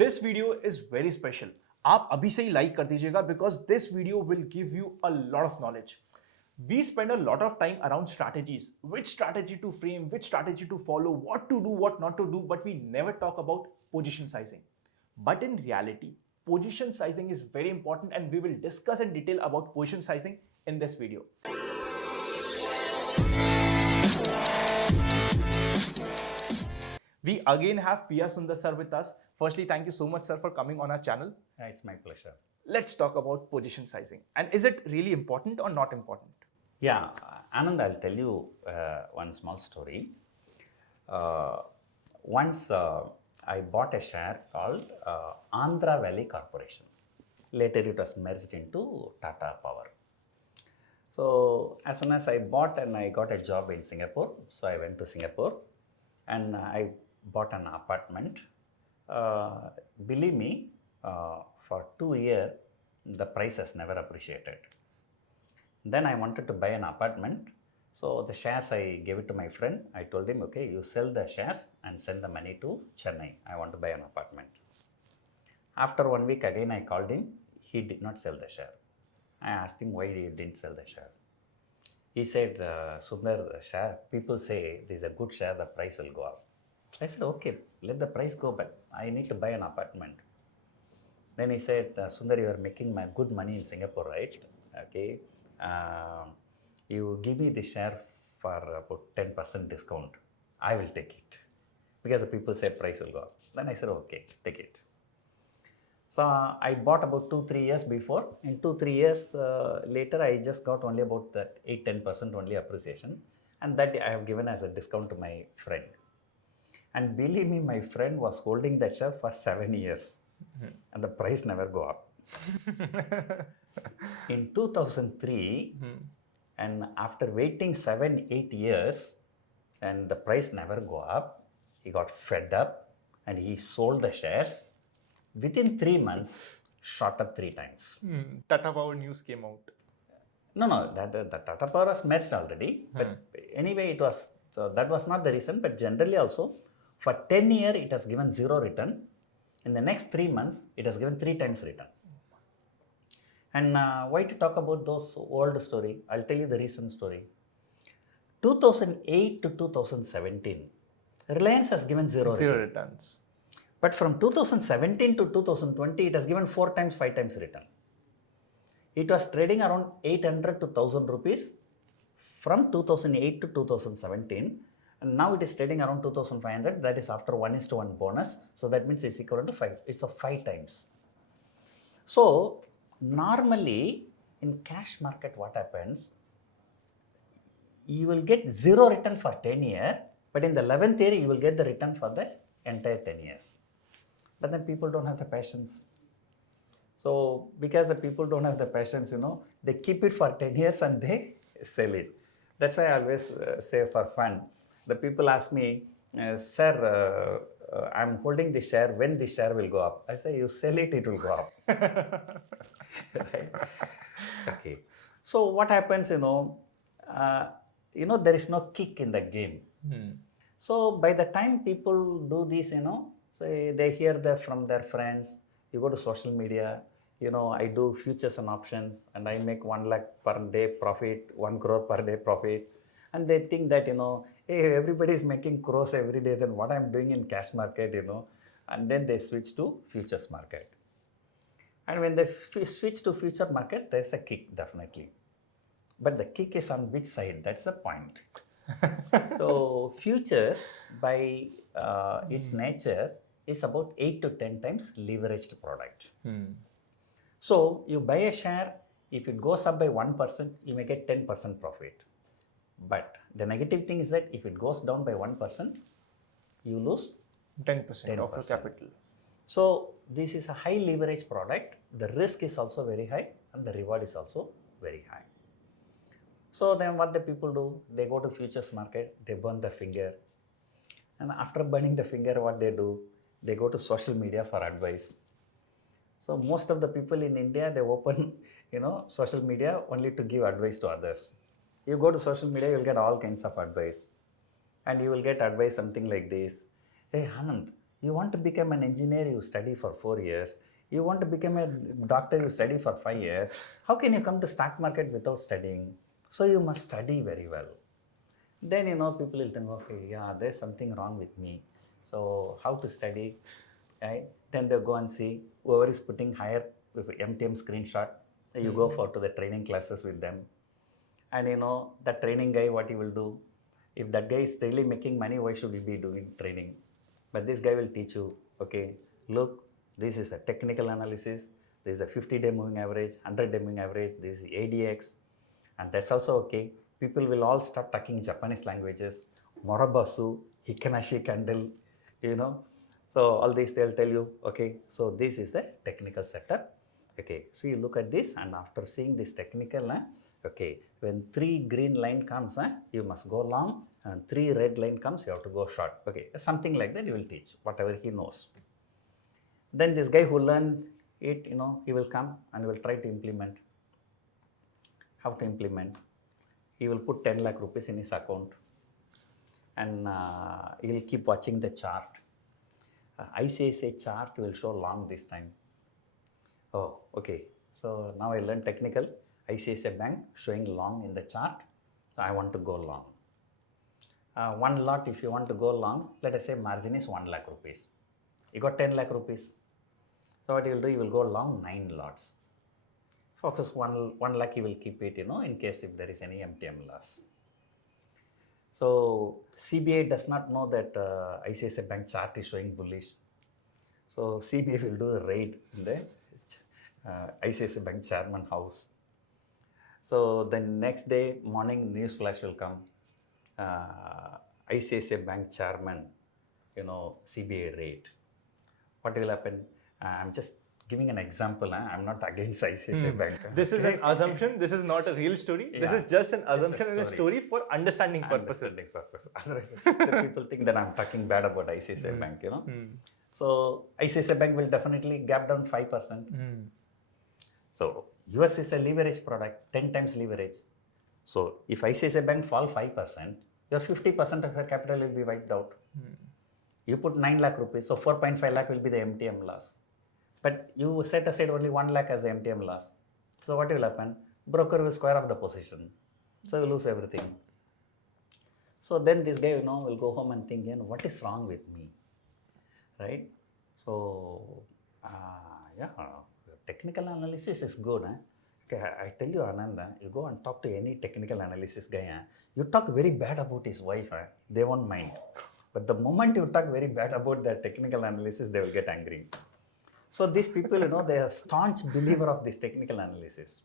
This video is very special. आप अभी से ही like कर दीजिएगा because this video will give you a lot of knowledge. We spend a lot of time around strategies, which strategy to frame, which strategy to follow, what to do, what not to do, but we never talk about position sizing. But in reality, position sizing is very important and we will discuss in detail about position sizing in this video. We again have P.R. Sundar sir with us. Firstly, thank you so much, sir, for coming on our channel. It's my pleasure. Let's talk about position sizing. And is it really important or not important? Yeah, Anand, I'll tell you one small story. Once I bought a share called Andhra Valley Corporation. Later it was merged into Tata Power. So as soon as I bought and I got a job in Singapore, so I went to Singapore and I bought an apartment. Believe me, for 2 years, the price has never appreciated. Then I wanted to buy an apartment. So the shares, I gave it to my friend. I told him, okay, you sell the shares and send the money to Chennai. I want to buy an apartment. After 1 week, again, I called him. He did not sell the share. I asked him why he didn't sell the share. He said, Sundar, share, people say this is a good share, the price will go up. I said, okay, let the price go, but I need to buy an apartment. Then he said, Sundar, you are making good money in Singapore, right? Okay, you give me the share for about 10% discount. I will take it. Because the people say price will go up. Then I said, okay, take it. So I bought about 2-3 years before. In 2-3 years later, I just got only about that 8-10% only appreciation. And that I have given as a discount to my friend. And believe me, my friend was holding that share for 7 years. And the price never go up. In 2003, and after waiting 7-8 years, and the price never go up, he got fed up and he sold the shares. Within 3 months, shot up 3 times. Tata Power news came out. No, the Tata Power was merged already. But anyway, it was that was not the reason. But generally also, for 10 years, it has given 0 return. In the next 3 months, it has given 3 times return. And why to talk about those old story? I'll tell you the recent story. 2008 to 2017, Reliance has given 0 returns. But from 2017 to 2020, it has given 4 times, 5 times return. It was trading around 800 to 1000 rupees from 2008 to 2017. And now it is trading around 2500. That is after 1:1 bonus. So that means it's equivalent to 5. It's of 5 times. So normally in cash market, what happens? You will get 0 return for 10 years. But in the 11th year, you will get the return for the entire 10 years. But then people don't have the patience. So because the people don't have the patience, they keep it for 10 years and they sell it. That's why I always say for fun, the people ask me, sir, I'm holding the share, when the share will go up? I say, you sell it, it will go up. Right? Okay. So what happens, there is no kick in the game. So by the time people do this, say they hear from their friends, you go to social media, I do futures and options and I make 1 lakh per day profit, 1 crore per day profit. And they think that, hey, everybody is making crores every day, then what I'm doing in cash market, and then they switch to futures market. And when they switch to future market, there's a kick, definitely. But the kick is on which side? That's the point. So futures, by its nature, is about 8 to 10 times leveraged product. So you buy a share, if it goes up by 1%, you may get 10% profit. But the negative thing is that if it goes down by 1%, you lose 10% of your capital. So this is a high leverage product. The risk is also very high and the reward is also very high. So then what the people do? They go to futures market, they burn the finger. And after burning the finger, what they do? They go to social media for advice. So most of the people in India, they open, social media only to give advice to others. You go to social media, you'll get all kinds of advice. And you will get advice something like this. Hey Anand, You want to become an engineer, you study for 4 years. You want to become a doctor, you study for 5 years. How can you come to stock market without studying? So you must study very well. Then people will think, okay, yeah, there's something wrong with me. So how to study, right? Then they'll go and see whoever is putting higher with MTM screenshot. You go for to the training classes with them. And the training guy, what he will do, if that guy is really making money, why should he be doing training? But this guy will teach you, okay, look, this is a technical analysis, this is a 50-day moving average, 100-day moving average, this is ADX, and that's also okay. People will all start talking Japanese languages, Morabasu, Hikanashi candle, So all this they'll tell you, okay, so this is the technical setup. Okay, so you look at this, and after seeing this technical, okay, when 3 green line comes, you must go long, and 3 red line comes, you have to go short. Okay, something like that you will teach, whatever he knows. Then this guy who learned it, he will come and will try to implement. How to implement? He will put 10 lakh rupees in his account, and he will keep watching the chart. ICICI chart will show long this time. Oh, okay. So now I learned technical. ICICI Bank showing long in the chart. So I want to go long. One lot, if you want to go long, let us say margin is 1 lakh rupees. You got 10 lakh rupees. So what you will do, you will go long 9 lots. Focus 1 lakh, you will keep it, in case if there is any MTM loss. So CBI does not know that ICICI Bank chart is showing bullish. So CBI will do a raid in the ICICI Bank chairman house. So the next day morning news flash will come. ICICI Bank chairman, CBI raid. What will happen? I'm just giving an example. I'm not against ICICI Bank. This is an assumption. This is not a real story. Yeah. This is just an assumption and a story for understanding purposes. Otherwise, the people think that I'm talking bad about ICICI Bank, So ICICI Bank will definitely gap down 5%. So yours is a leverage product, 10 times leverage. So if ICICI Bank fall 5%, your 50% of your capital will be wiped out. You put 9 lakh rupees, so 4.5 lakh will be the MTM loss. But you set aside only 1 lakh as the MTM loss. So what will happen? Broker will square off the position. So you lose everything. So then this guy, will go home and think, what is wrong with me? Right? So, technical analysis is good. Okay, I tell you, Ananda, you go and talk to any technical analysis guy. You talk very bad about his wife. They won't mind. But the moment you talk very bad about the technical analysis, they will get angry. So these people, they are staunch believer of this technical analysis.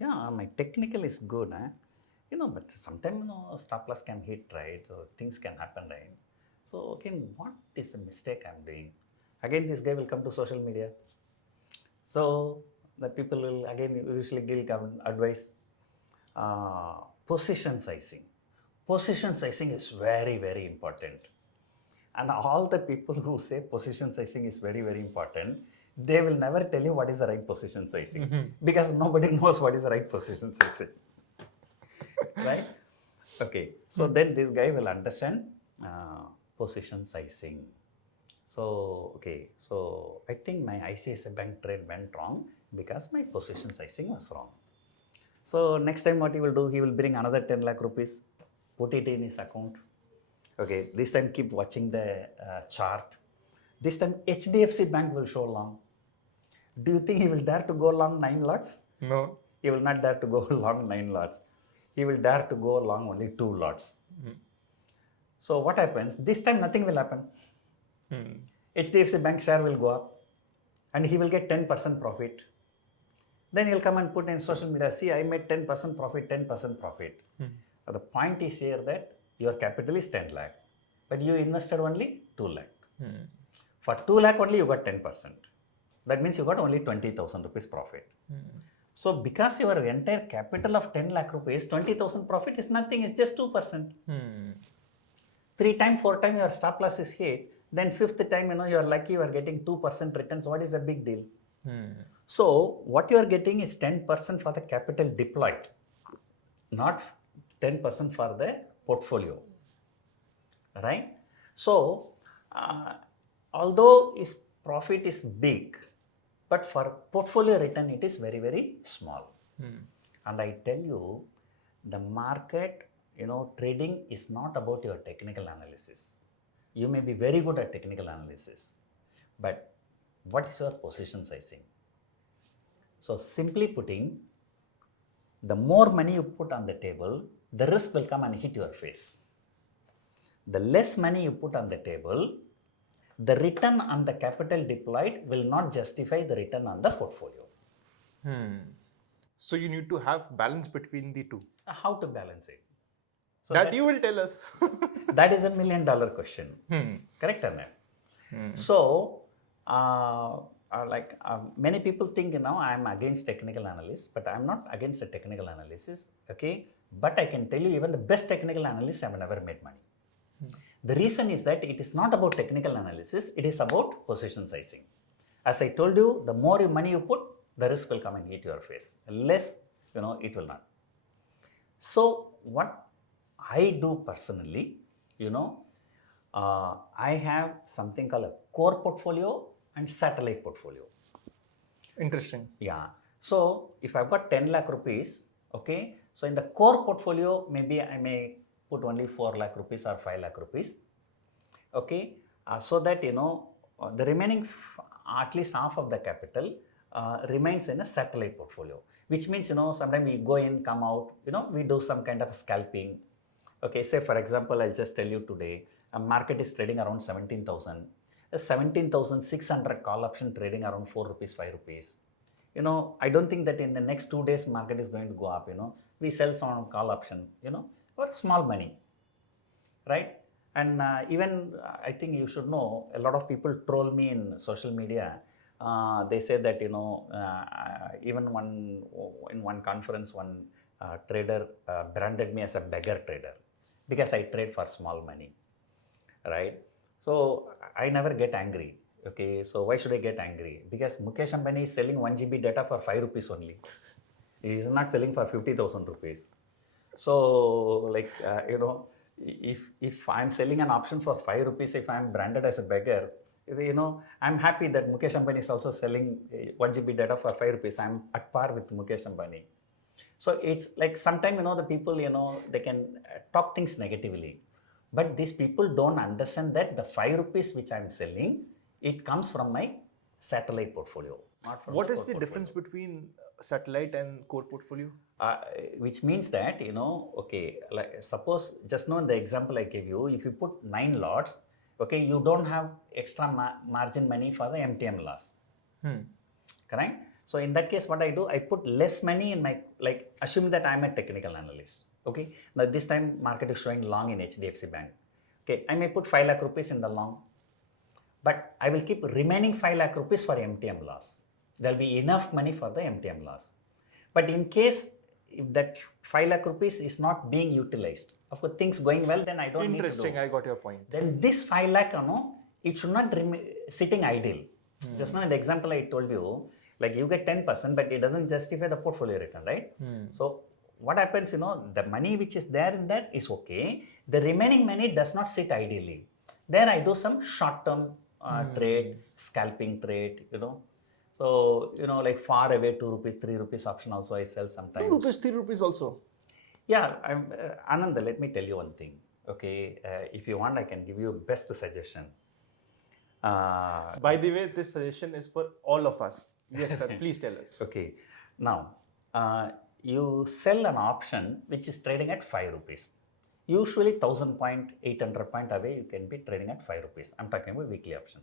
Yeah, my technical is good. But sometimes, stop loss can hit, right? So things can happen, right? So, again, what is the mistake I'm doing? Again, this guy will come to social media. So the people will, again, usually give advice. Position sizing. Position sizing is very, very important. And all the people who say position sizing is very, very important, they will never tell you what is the right position sizing. Because nobody knows what is the right position sizing. Right? Okay. So then this guy will understand position sizing. So, okay. So I think my ICICI Bank trade went wrong because my position sizing was wrong. So next time what he will do, he will bring another 10 lakh rupees, put it in his account. Okay, this time keep watching the chart. This time HDFC Bank will show long. Do you think he will dare to go long 9 lots? No. He will not dare to go long 9 lots. He will dare to go long only 2 lots. So what happens? This time nothing will happen. HDFC Bank share will go up and he will get 10% profit. Then he'll come and put in social media, see, I made 10% profit, 10% profit. But the point is here that your capital is 10 lakh, but you invested only 2 lakh. For 2 lakh only you got 10%. That means you got only 20,000 rupees profit. So because your entire capital of 10 lakh rupees, 20,000 profit is nothing, it's just 2%. 3 times, 4 times your stop loss is hit, then 5th time, you are lucky you are getting 2% returns. What is the big deal? So what you are getting is 10% for the capital deployed, not 10% for the portfolio, right? So although his profit is big, but for portfolio return it is very, very small. And I tell you, the market, trading is not about your technical analysis. You may be very good at technical analysis, but what is your position sizing? So simply putting, the more money you put on the table, the risk will come and hit your face. The less money you put on the table, the return on the capital deployed will not justify the return on the portfolio. So you need to have balance between the two. How to balance it? So that you will tell us. That is $1 million question. Correct or not? So, many people think, I'm against technical analysis, but I'm not against the technical analysis. Okay, but I can tell you, even the best technical analysts have never made money. The reason is that it is not about technical analysis, it is about position sizing. As I told you, the more money you put, the risk will come and hit your face. Less, it will not. So what I do personally, I have something called a core portfolio and satellite portfolio. Interesting. Yeah. So if I've got 10 lakh rupees, okay, so in the core portfolio, maybe I may put only 4 lakh rupees or 5 lakh rupees, okay, so that, the remaining at least half of the capital remains in a satellite portfolio, which means, sometimes we go in, come out, we do some kind of scalping. Okay, say for example, I'll just tell you today, a market is trading around 17,000. 17,600 call option trading around 4 rupees, 5 rupees. I don't think that in the next 2 days market is going to go up, we sell some call option, for small money, right? And even I think you should know, a lot of people troll me in social media. They say that, even in one conference, one trader branded me as a beggar trader because I trade for small money, right? So I never get angry. Okay, so why should I get angry? Because Mukesh Ambani is selling 1 GB data for 5 rupees only. He is not selling for 50,000 rupees. So, if I'm selling an option for 5 rupees, if I'm branded as a beggar, I'm happy that Mukesh Ambani is also selling 1 GB data for 5 rupees. I'm at par with Mukesh Ambani. So it's like sometimes, the people, they can talk things negatively. But these people don't understand that the 5 rupees which I'm selling, it comes from my satellite portfolio. What is the difference between satellite and core portfolio? Which means that, okay, like suppose just now in the example I gave you, if you put 9 lots, okay, you don't have extra margin money for the MTM loss. Correct? So in that case, what I do, I put less money in my, assume that I'm a technical analyst. Okay, now this time market is showing long in HDFC Bank. Okay, I may put 5 lakh rupees in the long, but I will keep remaining 5 lakh rupees for MTM loss. There will be enough money for the MTM loss. But in case if that 5 lakh rupees is not being utilized, of course things going well, then I don't need to do. Interesting, I got your point. Then this 5 lakh, it should not remain sitting idle. Just now in the example I told you, like you get 10%, but it doesn't justify the portfolio return, right? So what happens, the money which is there in that is okay. The remaining money does not sit ideally. Then I do some short-term trade, scalping trade, So, like far away 2 rupees, 3 rupees option also I sell sometimes. 2 rupees, 3 rupees also? Yeah, Ananda, let me tell you one thing. Okay, if you want, I can give you best suggestion. By the way, this suggestion is for all of us. Yes, sir. Please tell us. Okay. Now, you sell an option which is trading at 5 rupees. Usually 1000 point, 800 point away, you can be trading at 5 rupees. I'm talking about weekly option.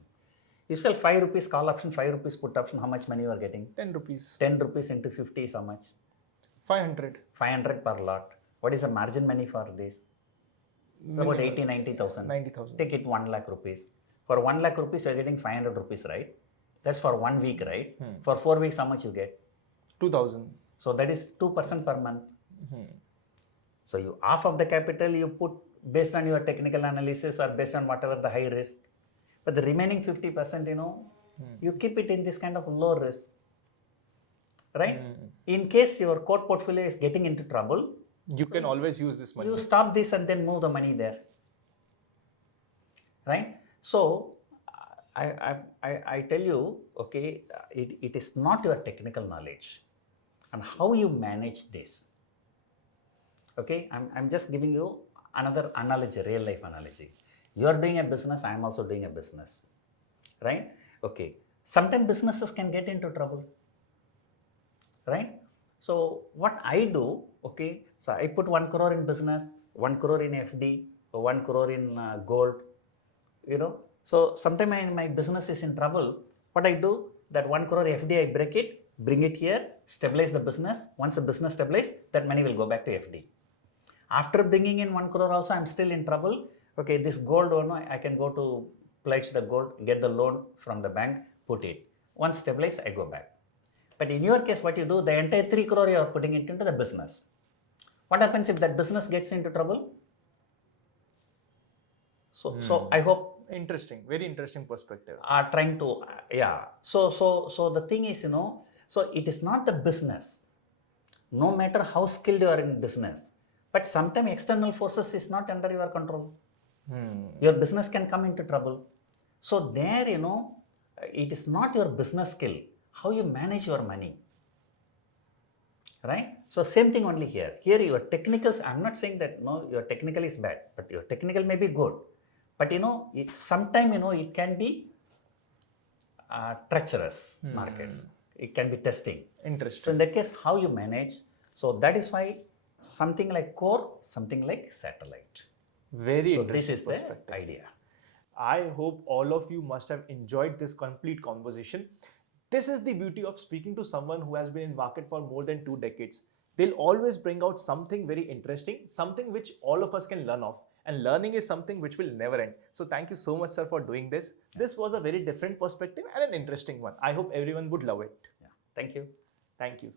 You sell 5 rupees call option, 5 rupees put option, how much money you are getting? 10 rupees. 10 rupees into 50 is how much? 500. 500 per lot. What is the margin money for this? About 80, 90,000. 90,000. Take it 1 lakh rupees. For 1 lakh rupees, you're getting 500 rupees, right? That's for 1 week, right? For 4 weeks, how much you get? 2,000. So that is 2% per month. So you half of the capital you put based on your technical analysis or based on whatever the high risk. But the remaining 50%, you keep it in this kind of low risk, right? In case your core portfolio is getting into trouble, you can always use this money. You stop this and then move the money there, right? So I tell you, okay, it is not your technical knowledge and how you manage this. Okay, I'm just giving you another analogy, real life analogy. You are doing a business, I am also doing a business, right? Okay, sometimes businesses can get into trouble, right? So what I do, okay, so I put 1 crore in business, 1 crore in FD, 1 crore in gold, you know. So sometime my business is in trouble. What I do, that 1 crore FD, I break it, bring it here, stabilize the business. Once the business stabilized, that money will go back to FD. After bringing in 1 crore also, I'm still in trouble. Okay, this gold, I can go to pledge the gold, get the loan from the bank, put it. Once stabilized, I go back. But in your case, what you do, the entire 3 crore you are putting it into the business. What happens if that business gets into trouble? So I hope Interesting, very interesting perspective. are trying to yeah. So the thing is, so it is not the business. No matter how skilled you are in business, but sometimes external forces is not under your control. Your business can come into trouble. So there, it is not your business skill, how you manage your money. Right? So same thing only here. Here your technicals, I'm not saying that no, your technical is bad, but your technical may be good. But sometimes it can be treacherous markets. It can be testing. Interesting. So in that case, how you manage? So that is why something like core, something like satellite. Very So interesting this is the perspective. idea. I hope all of you must have enjoyed this complete conversation. This is the beauty of speaking to someone who has been in market for more than 2 decades. They'll always bring out something very interesting, something which all of us can learn of. And learning is something which will never end. So thank you so much, sir, for doing this. This was a very different perspective and an interesting one. I hope everyone would love it. Yeah. Thank you. Thank you.